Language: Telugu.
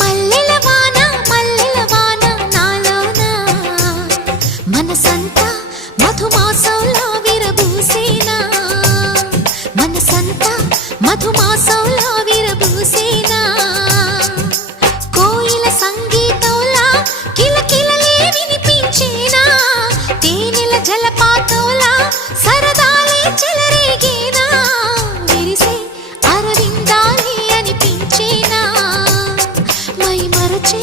మల్లెల వాన నాలోన మనసంతా మధుమాసంలా విరబూసేనా మనసంతా మధుమాసంలా విరబూసేనా కోయిల సంగీతంలా కిలకిలలే వినిపించేనా తేనెల జలపాతంలా సరదాలే చెలరేగేనా విరిసే అరవిందాలే అనిపించేనా మై మరచే